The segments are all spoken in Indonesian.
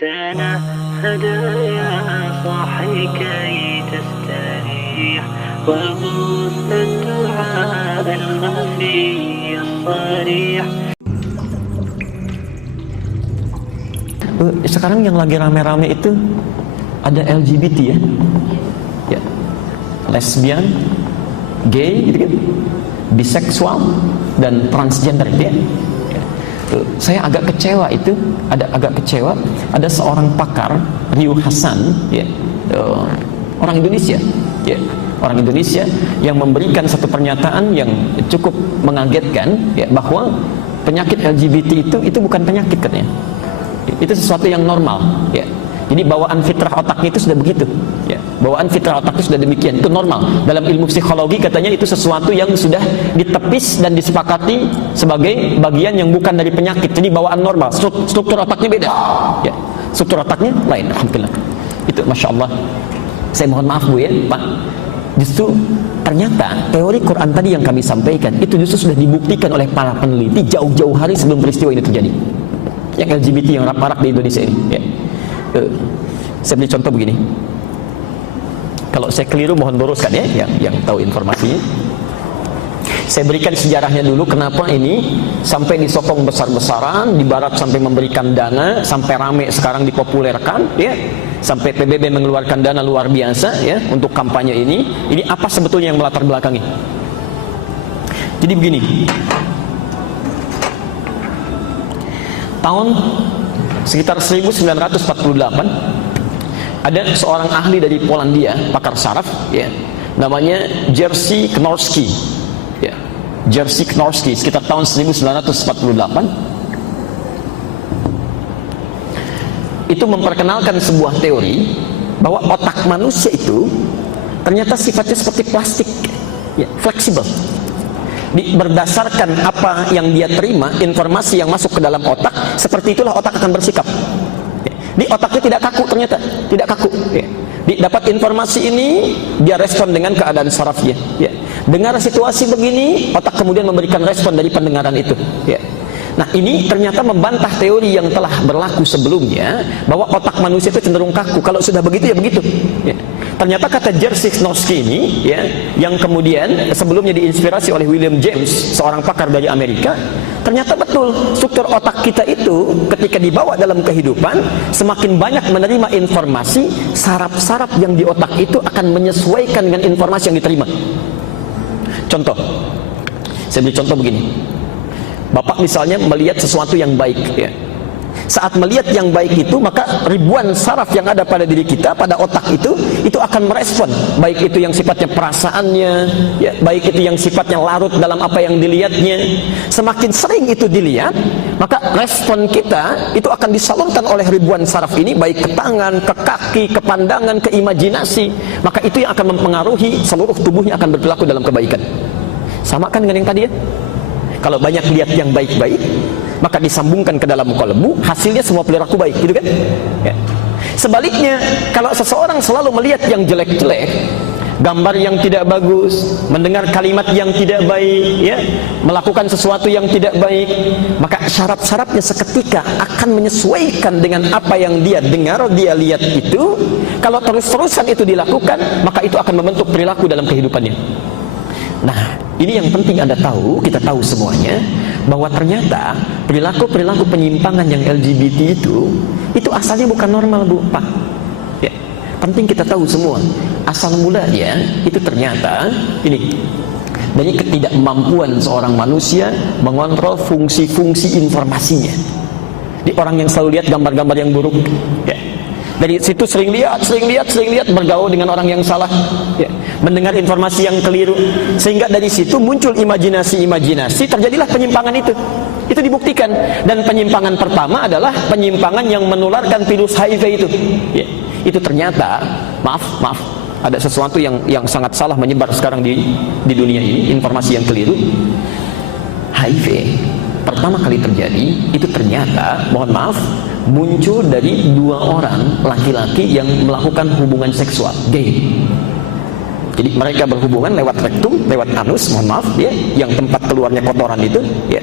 جئتنا هدايا صاحي كي تستريح وغص الدعاء الخفي الصريح. Sekarang yang lagi rame-rame itu ada LGBT ya, lesbian, gay, gitu kan, biseksual dan transgender ya. Saya agak kecewa itu, ada seorang pakar, Ryu Hasan, ya, orang Indonesia, ya, orang Indonesia yang memberikan satu pernyataan yang cukup mengagetkan, ya, bahwa penyakit LGBT itu bukan penyakit katanya. Itu sesuatu yang normal, ya. Jadi bawaan fitrah otaknya itu sudah begitu, ya. Bawaan fitrah otaknya sudah demikian, itu normal. Dalam ilmu psikologi katanya itu sesuatu yang sudah ditepis dan disepakati sebagai bagian yang bukan dari penyakit. Jadi bawaan normal, struktur otaknya beda, ya. Struktur otaknya lain, alhamdulillah. Itu masya Allah. Saya mohon maaf Bu ya, Pak. Justru ternyata teori Quran tadi yang kami sampaikan itu justru sudah dibuktikan oleh para peneliti jauh-jauh hari sebelum peristiwa ini terjadi. Yang LGBT yang marak di Indonesia ini, ya. Saya beri contoh begini. Kalau saya keliru mohon luruskan ya, yang tahu informasinya. Saya berikan sejarahnya dulu kenapa ini sampai disokong besar-besaran, di barat sampai memberikan dana, sampai rame sekarang dipopulerkan, ya. Sampai PBB mengeluarkan dana luar biasa ya untuk kampanye ini. Ini apa sebetulnya yang melatar belakangi? Jadi begini. Tahun sekitar 1948 ada seorang ahli dari Polandia, pakar saraf ya, namanya Jerzy Knorski ya. Jerzy Knorski sekitar tahun 1948 itu memperkenalkan sebuah teori bahwa otak manusia itu ternyata sifatnya seperti plastik ya, fleksibel. Berdasarkan apa yang dia terima, informasi yang masuk ke dalam otak, seperti itulah otak akan bersikap. Di otaknya tidak kaku, ternyata tidak kaku. Dapat informasi ini, dia respon dengan keadaan sarafnya. Dengar situasi begini, otak kemudian memberikan respon dari pendengaran itu. Nah ini ternyata membantah teori yang telah berlaku sebelumnya bahwa otak manusia itu cenderung kaku. Kalau sudah begitu ya begitu. Ternyata kata Jerzy Knorski ini, ya, yang kemudian sebelumnya diinspirasi oleh William James, seorang pakar dari Amerika, ternyata betul struktur otak kita itu ketika dibawa dalam kehidupan, semakin banyak menerima informasi, saraf-saraf yang di otak itu akan menyesuaikan dengan informasi yang diterima. Contoh, saya beri contoh begini. Bapak misalnya melihat sesuatu yang baik, ya. Saat melihat yang baik itu, maka ribuan saraf yang ada pada diri kita, pada otak itu akan merespon. Baik itu yang sifatnya perasaannya, ya, baik itu yang sifatnya larut dalam apa yang dilihatnya. Semakin sering itu dilihat, maka respon kita itu akan disalurkan oleh ribuan saraf ini, baik ke tangan, ke kaki, ke pandangan, ke imajinasi. Maka itu yang akan mempengaruhi seluruh tubuhnya akan berperilaku dalam kebaikan. Sama kan dengan yang tadi ya? Kalau banyak lihat yang baik-baik, maka disambungkan ke dalam kolbu, hasilnya semua perilaku baik, gitu kan? Ya. Sebaliknya, kalau seseorang selalu melihat yang jelek-jelek, gambar yang tidak bagus, mendengar kalimat yang tidak baik, ya, melakukan sesuatu yang tidak baik, maka syarat-syaratnya seketika akan menyesuaikan dengan apa yang dia dengar, dia lihat itu. Kalau terus-terusan itu dilakukan, maka itu akan membentuk perilaku dalam kehidupannya. Nah, ini yang penting Anda tahu, kita tahu semuanya, bahwa ternyata perilaku-perilaku penyimpangan yang LGBT itu asalnya bukan normal Bu, Pak. Ya, penting kita tahu semua. Asal mulanya itu ternyata ini dari ketidakmampuan seorang manusia mengontrol fungsi-fungsi informasinya. Di orang yang selalu lihat gambar-gambar yang buruk, ya. Dari situ sering lihat, bergaul dengan orang yang salah, ya, mendengar informasi yang keliru, sehingga dari situ muncul imajinasi, terjadilah penyimpangan itu. Itu dibuktikan. Dan penyimpangan pertama adalah penyimpangan yang menularkan virus HIV itu. Ya, itu ternyata, maaf, ada sesuatu yang sangat salah menyebar sekarang di dunia ini, informasi yang keliru. HIV pertama kali terjadi itu ternyata, mohon maaf, muncul dari dua orang laki-laki yang melakukan hubungan seksual, gay. Jadi mereka berhubungan lewat rektum, lewat anus, mohon maaf, ya, yang tempat keluarnya kotoran itu, ya.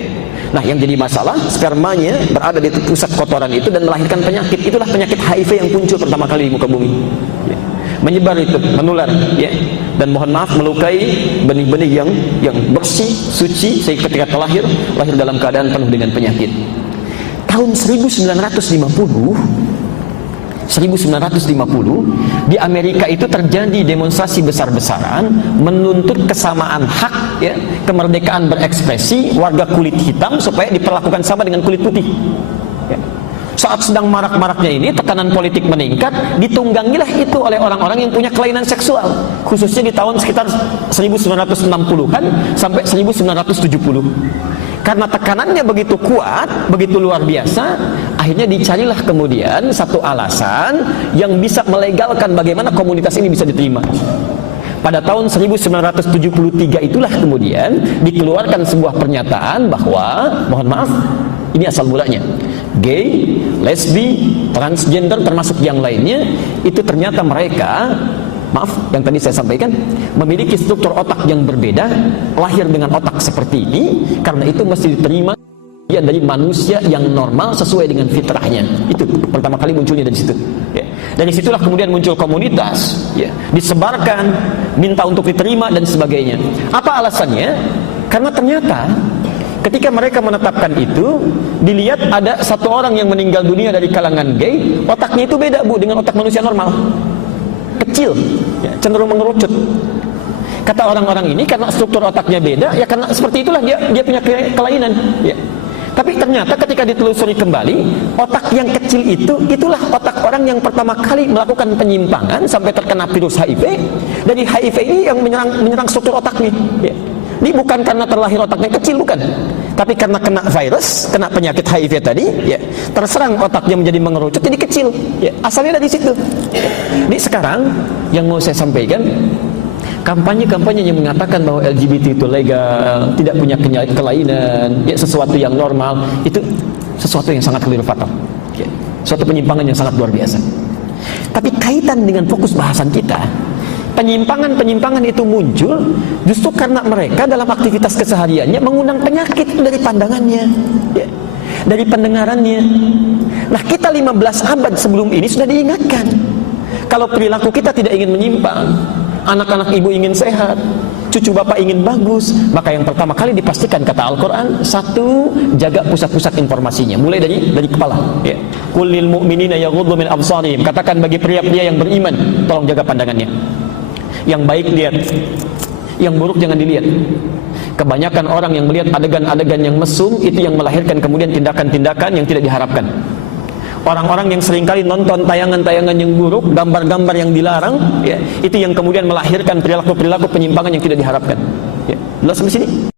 Nah, yang jadi masalah, spermanya berada di pusat kotoran itu dan melahirkan penyakit. Itulah penyakit HIV yang muncul pertama kali di muka bumi. Ya. Menyebar itu, menular, ya. Dan mohon maaf melukai benih-benih yang bersih, suci, sehingga ketika lahir dalam keadaan penuh dengan penyakit. Tahun 1950 di Amerika itu terjadi demonstrasi besar-besaran menuntut kesamaan hak, ya, kemerdekaan berekspresi warga kulit hitam supaya diperlakukan sama dengan kulit putih. Ya. Saat sedang marak-maraknya ini, tekanan politik meningkat, ditunggangilah itu oleh orang-orang yang punya kelainan seksual, khususnya di tahun sekitar 1960-an sampai 1970. Karena tekanannya begitu kuat, begitu luar biasa, akhirnya dicarilah kemudian satu alasan yang bisa melegalkan bagaimana komunitas ini bisa diterima. Pada tahun 1973 itulah kemudian dikeluarkan sebuah pernyataan bahwa, mohon maaf, ini asal mulanya, gay, lesbi, transgender termasuk yang lainnya, itu ternyata mereka, maaf, yang tadi saya sampaikan, memiliki struktur otak yang berbeda, lahir dengan otak seperti ini, karena itu mesti diterima ya dari manusia yang normal sesuai dengan fitrahnya. Itu pertama kali munculnya dari situ. Ya. Dari situlah kemudian muncul komunitas, ya, disebarkan, minta untuk diterima dan sebagainya. Apa alasannya? Karena ternyata ketika mereka menetapkan itu, dilihat ada satu orang yang meninggal dunia dari kalangan gay, otaknya itu beda, Bu, dengan otak manusia normal. Kecil, ya, cenderung mengerucut. Kata orang-orang ini karena struktur otaknya beda, ya karena seperti itulah dia punya kelainan. Ya. Tapi ternyata ketika ditelusuri kembali, otak yang kecil itulah otak orang yang pertama kali melakukan penyimpangan sampai terkena virus HIV. Dari HIV ini yang menyerang struktur otaknya. Ya. Ini bukan karena terlahir otaknya kecil, bukan. Tapi karena kena virus, kena penyakit HIV tadi, ya, terserang otaknya menjadi mengerucut, jadi kecil. Ya, asalnya dari situ. Ini sekarang yang mau saya sampaikan, kampanye-kampanye yang mengatakan bahwa LGBT itu legal, tidak punya kelainan, ya, sesuatu yang normal, itu sesuatu yang sangat keliru fatal. Ya, suatu penyimpangan yang sangat luar biasa. Tapi kaitan dengan fokus bahasan kita, penyimpangan-penyimpangan itu muncul justru karena mereka dalam aktivitas kesehariannya mengundang penyakit dari pandangannya, ya, dari pendengarannya. Nah, kita 15 abad sebelum ini sudah diingatkan, kalau perilaku kita tidak ingin menyimpang, anak-anak ibu ingin sehat, cucu bapak ingin bagus, maka yang pertama kali dipastikan kata Al-Quran, satu, jaga pusat-pusat informasinya, mulai dari kepala. Ya. Qul lil mu'minina yaghuddu min absarihim, katakan bagi pria-pria yang beriman, tolong jaga pandangannya. Yang baik lihat, yang buruk jangan dilihat. Kebanyakan orang yang melihat adegan-adegan yang mesum, itu yang melahirkan kemudian tindakan-tindakan yang tidak diharapkan. Orang-orang yang seringkali nonton tayangan-tayangan yang buruk, gambar-gambar yang dilarang, ya, itu yang kemudian melahirkan perilaku-perilaku penyimpangan yang tidak diharapkan. Ya. Sampai sini.